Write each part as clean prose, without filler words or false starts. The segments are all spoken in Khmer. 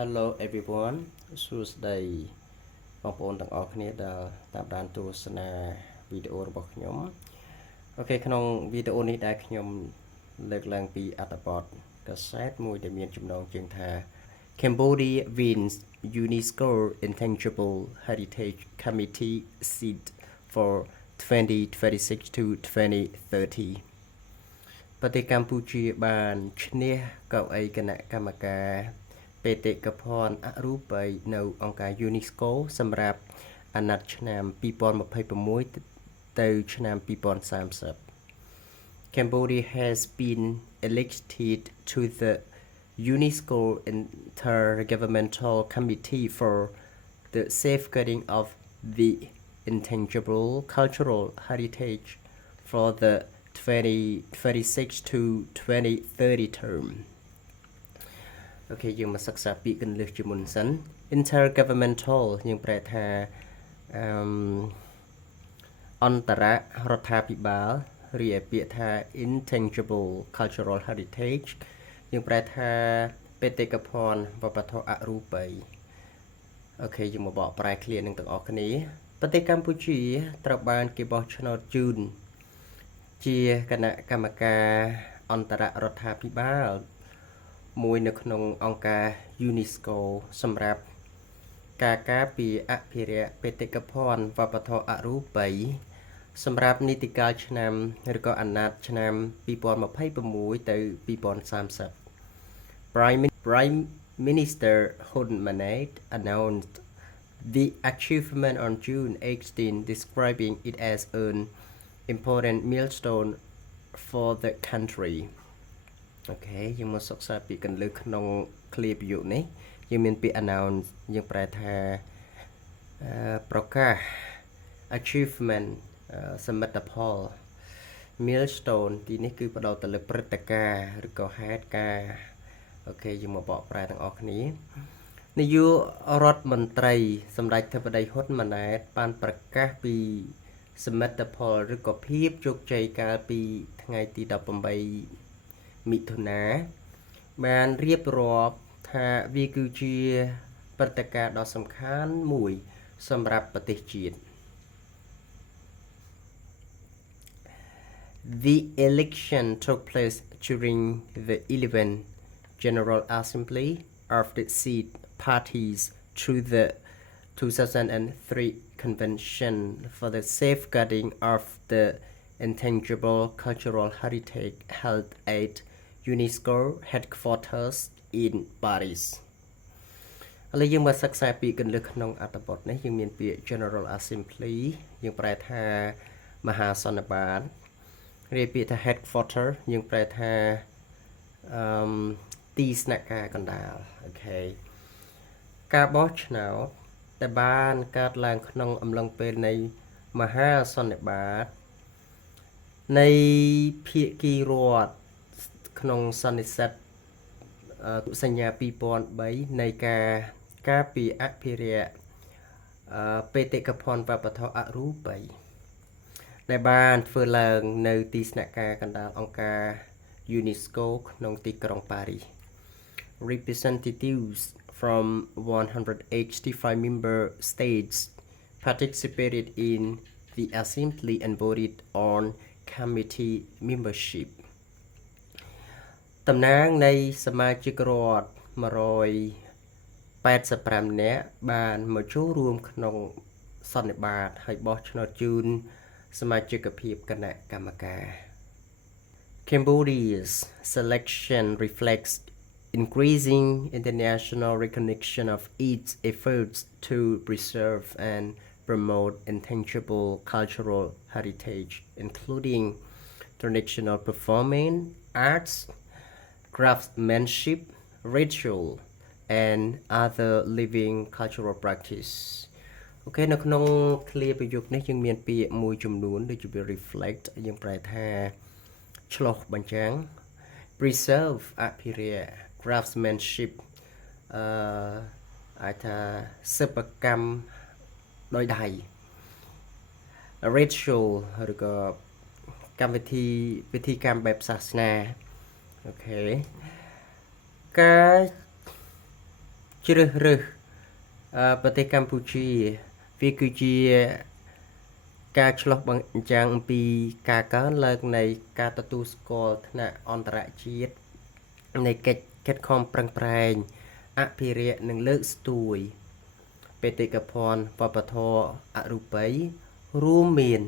Hello everyone សួស្តីបងប្អូនទាំងអស់គ្នាដែលតាមដានទស្សនាវីដេអូរបស់ខ្ញុំអូខេក្នុងវីដេអូនេះដែលខ្ញុំលើកឡើងពីអត្ថបទកាសែតមួយដែលមានចំណងជើងថា Cambodia wins UNESCO Intangible Heritage Committee seat for 2026 to 2030 ប្រទេសកម្ពុជាបានឈ្នះកៅអីគណៈកម្មការបេតិកភណ្ឌអរូបីនៅអង្គការ UNESCO សម្រាប់អាណត្តិឆ្នាំ2026ទៅឆ្នាំ2030 Cambodia has been elected to the UNESCO Intergovernmental Committee for the Safeguarding of the Intangible Cultural Heritage for the 2026 to 2030 term អូខេយើងមកសិក្សាពាក្យគន្លឹះជាមុនសិន Intergovernmental យើងប្រែថាអន្តររដ្ឋាភិបាលរីឯពាក្យថា Intangible Cultural Heritage យើងប្រែថាបេតិកភណ្ឌវប្បធម៌អរូបីអូខេយើងមកបកប្រែឃ្លានឹងទាំងអស់គ្នាប្រទេសកម្ពុជាត្រូវបានគេបោះឆ្នោតជូនជាគណៈកម្មការអន្តររដ្ឋាភិបាលមួយនៅក្នុងអង្គការ UNESCO សម្រាប់ការការពារអភិរក្សបេតិកភណ្ឌវប្បធម៌អរូបីសម្រាប់នីតិកាលឆ្នាំឬក៏អាណត្តិឆ្នាំ2026ទៅ2030 Prime Minister Hun Manet announced the achievement on June 18, describing it as an important milestone for the country អូខេយើងមកសិក្សាពីកន្លឹះក្នុងឃ្លាប្រយោគនេះយើងមានពាក្យ announce យើងប្រែថាប្រកាស achievement សមិទ្ធផល milestone ទីនេះគឺផ្ដោតទៅលើព្រឹត្តិការណ៍ឬក៏ហេតុការណ៍អូខេយើងមកបកប្រែទាំងអស់គ្នានាយករដ្ឋមន្ត្រីសម្ដេចធិបតីហ៊ុនម៉ាណែតបានប្រកាសពីសមិទ្ធផលឬក៏ភាពជោគជ័យកាលពីថ្ងៃទី18មិថុនាបានរៀបរាប់ថាវាគឺជាព្រឹត្តិការណ៍ដ៏សំខាន់មួយសម្រាប់ប្រទេសជាតិ The election took place during the 11th General Assembly of the Seed Parties through the 2003 Convention for the Safeguarding of the Intangible Cultural Heritage held at UNESCO headquarters in Paris ឥឡូវយើងមកសិក្សាពីគន្លឹះក្នុងអត្ថបទនេះយើងមានពាក្យ General Assembly យើងប្រែថាមហាសន្និបាតរាយពាក្យថា headquarter យើងប្រែថាទីស្នាក់ការកណ្ដាលអូខេការបោះឆ្នោតដែលបានកើតឡើងក្នុងអំឡុងពេលនៃមហាសន្និបាតនៃភាគីរដ្ឋក្នុងសន្និសីទសញ្ញា2003នៃការពីអភិរក្សបេតិកភណ្ឌវប្បធម៌អរូបីដែលបានធ្វើឡើងនៅទីស្នាក់ការកណ្ដាលអង្គការ UNESCO ក្នុងទីក្រុងប៉ារីស Representatives from 185 member states participated in the assembly and voted on committee membership តំណាងនៃសមាជិករដ្ឋ185នាក់បានមកចូលរួមក្នុងសន្និបាតហើយបោះឆ្នោតជូនសមាជិកភាពគណៈកម្មការ Cambodia's selection reflects increasing international recognition of its efforts to preserve and promote intangible cultural heritage including traditional performing arts craftsmanship, ritual, and other living cultural practice អូខេនៅក្នុងឃ្លាប្រយោគនេះយើងមានពាក្យមួយចំនួនដូចជា reflect យើងប្រែថាឆ្លុះបញ្ចាំង preserve អភិរក្ស craftsmanship អាចថាសិប្បកម្មដោយដៃ ritual ឬក៏កម្មវិធីកម្មបែបសាសនាអូខេការ ជ្រើសរើសប្រទេសកម្ពុជាវាគឺជាការឆ្លុះបញ្ចាំងអំពីការកើនឡើងនៃការទទួលស្គាល់ថ្នាក់អន្តរជាតិនៃកិច្ចខិតខំប្រឹងប្រែងអភិរក្សនិងលើកស្ទួយបេតិកភណ្ឌវប្បធម៌អរូបីរួមមាន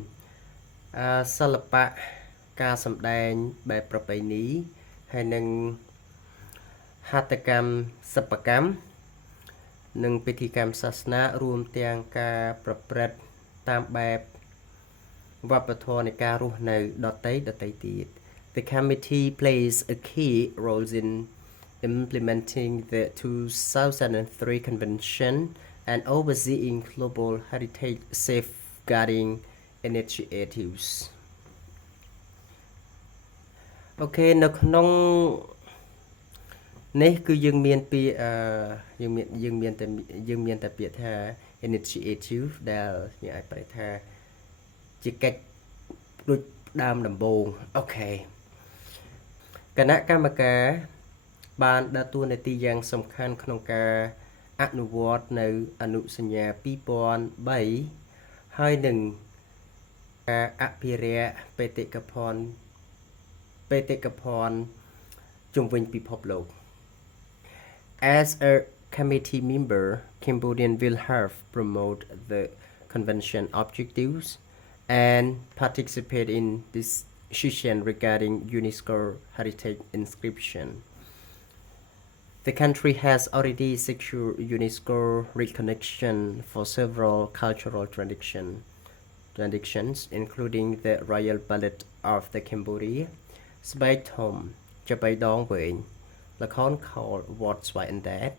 សិល្បៈការសម្ដែងបែបប្រពៃណីហើយនិងហត្ថកម្មសិប្បកម្មនិងពិធីកម្មសាសនារួមទាំងការប្រព្រឹត្តតាមបែបវប្បធម៌នៃការរស់នៅដទៃទៀត The committee plays a key role in implementing the 2003 convention and overseeing global heritage safeguarding initiatives អូខេនៅក្នុងនេះគឺយើងមានពាក្យយើងមានតែពាក្យថា initiative ដែលយើងអាចប្រែថាជាកិច្ចដូចដើមដំបូងអូខេគណៈកម្មការបានដើរតួនាទីយ៉ាងសំខាន់ក្នុងការអនុវត្តនៅអនុសញ្ញា2003ហើយនឹងការអភិរក្សបេតិកភណ្ឌជុំវិញពិភពលោក As a committee member, Cambodia will help promote the convention objectives and participate in decision regarding UNESCO heritage inscription. The country has already secured UNESCO recognition for several cultural traditions, including the Royal Ballet of the Cambodia, Sbai Thom, Chapai Dong Veng, Lakon Khol, What's Why and That,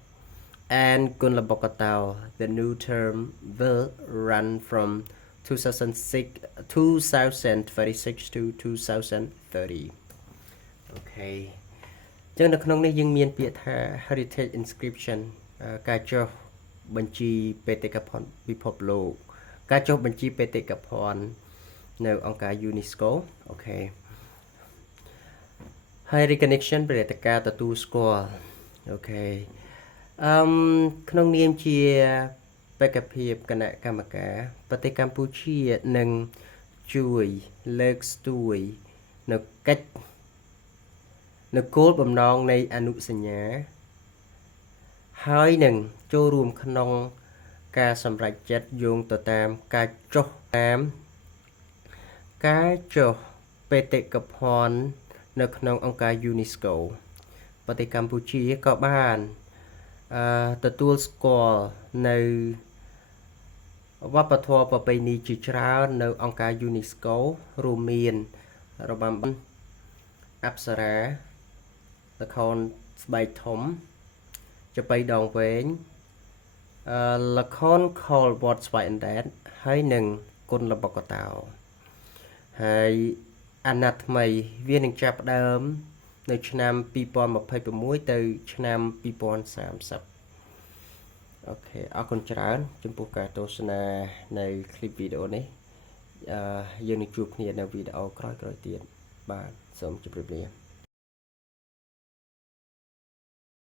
and Gunlabokatao. The new term will run from 2036 to 2030. Okay. ចឹងនៅក្នុងនេះយើងមានពាក្យថា heritage inscription ការចុះបញ្ជីបេតិកភណ្ឌពិភពលោកការចុះបញ្ជីបេតិកភណ្ឌនៅអង្គការ UNESCO អូខេហើយ recognition ប្រតិការទទួលស្គាល់អូខេក្នុងនាមជាបេក្ខភាពគណៈកម្មការប្រទេសកម្ពុជានឹងជួយលើកស្ទួយនៅកិច្ចនៅគោលបំណងនៃអនុសញ្ញាហើយនឹងចូលរួមក្នុងការសម្រេចចិត្តយោងទៅតាមការចុះបេតិកភណ្ឌនៅក្នុងអង្គការ UNESCO ប្រទេសកម្ពុជាក៏បានទទួលស្គាល់នៅវប្បធម៌ប្រពៃណីជាច្រើននៅអង្គការ UNESCO រួមមានរបាំអប្សរាល្ខោនស្បែកធំចាប៉ីដងវែងល្ខោនខលវត្តស្វ័យអណ្ដែតហើយនឹងគុនលបកតោហើយអាណត្តិថ្មីវានឹងចាប់ផ្ដើមនៅឆ្នាំ2026ទៅឆ្នាំ2030អូខេអរគុណច្រើនចំពោះការទស្សនានៅคลิปវីដេអូនេះយើងនឹងជួបគ្នានៅវីដេអូក្រោយៗទៀតបាទសូមជម្រាបលា